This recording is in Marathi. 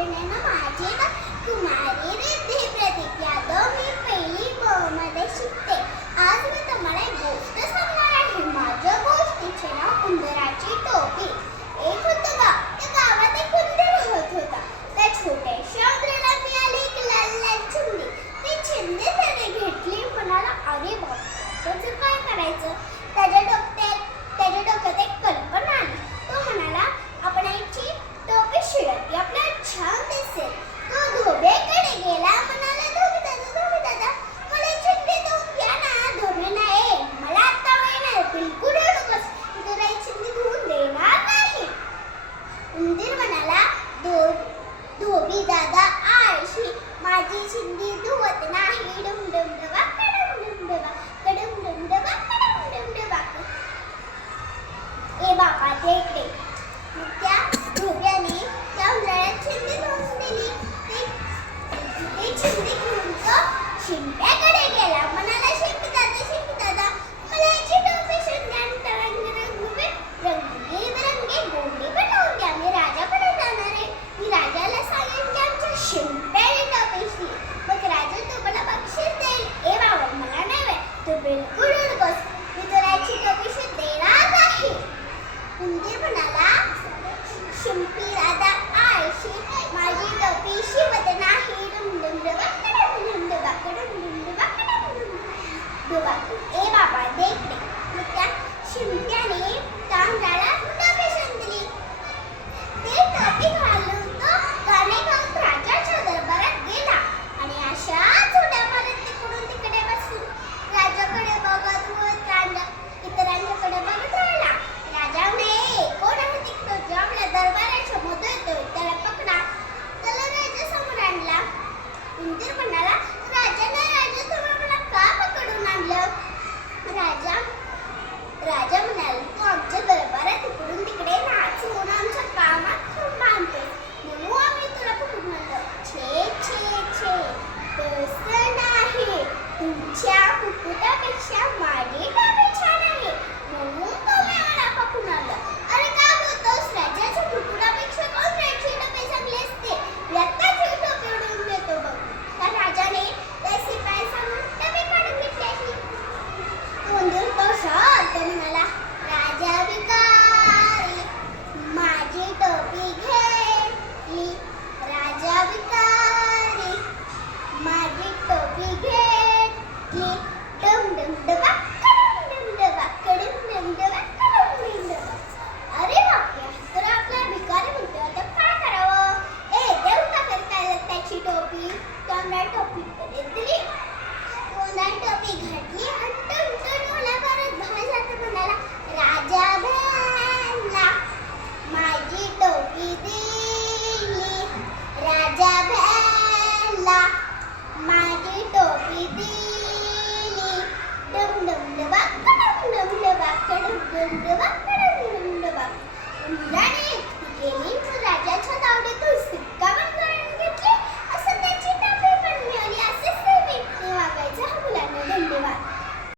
मैत्रिणींनो, माझे नाव कुमारी रिद्धी प्रतीक यादव. मी पहिली ब मध्ये शिकते. आज मी तुम्हाला एक गोष्ट सांगणार आहे. माझ्या गोष्टीचे नाव उंदराची टोपी. एक होतं गाव. त्या गावात एक उंदीर राहत होता. त्या छोट्याशा उंदराला मिळाली एक लाल लाल चिंदी. ती चिंदी त्याने घेतली. म्हणाला, अरे बाप, त्याचं काय करायचं? त्याच्या डोक्यात एक कल्पना आली. तो म्हणाला, आपण याची टोपी शिळती, आपल्याला छान दिसेल. तो धोब्याकडे गेला. म्हणाला, धोबी दादा, मला चिंदी धुवून द्या ना. धोबी नाही, मला आता वेळ नाही, बिलकुल रडू नकोस, मी तुला ही चिंदी धुवून देणार नाही. उंदीर म्हणाला, धोबी दादा आळशी, माझी चिंदी धुवत नाही. डुम डुम डबा, कडुम डुम डबा, कडुम डुम डबा, कडुम डुम डबा. ए बाबा, ते इकडे. त्या धोब्याने त्या उंदराला चिंदी धुवून दिली. ते चिंदी घेऊन तो शिंप्याकडे गेला. म्हणाला, शिंपी दादा, मला याची टोपी शिंद्या रंगीबेरंगी गोंडी बनवून द्या. मी राजाकडे जाणार आहे. मी राजाला सांगेन की आमच्या शिंप्याने टोपी शिवली. मग राजा तुम्हाला बक्षीस देईल. ए बाबा, मला नाही वेळ, तू बिलकुल रडू नकोस, मी तुला याची टोपी देणार नाही. उंदीर म्हणाला, शिंपी दादा आळशी, माझी टोपी शिवत नाही. डुम डुम डबा, कडुम डुम डबा, कडुम डुम डबा, कडुम डुम डबा.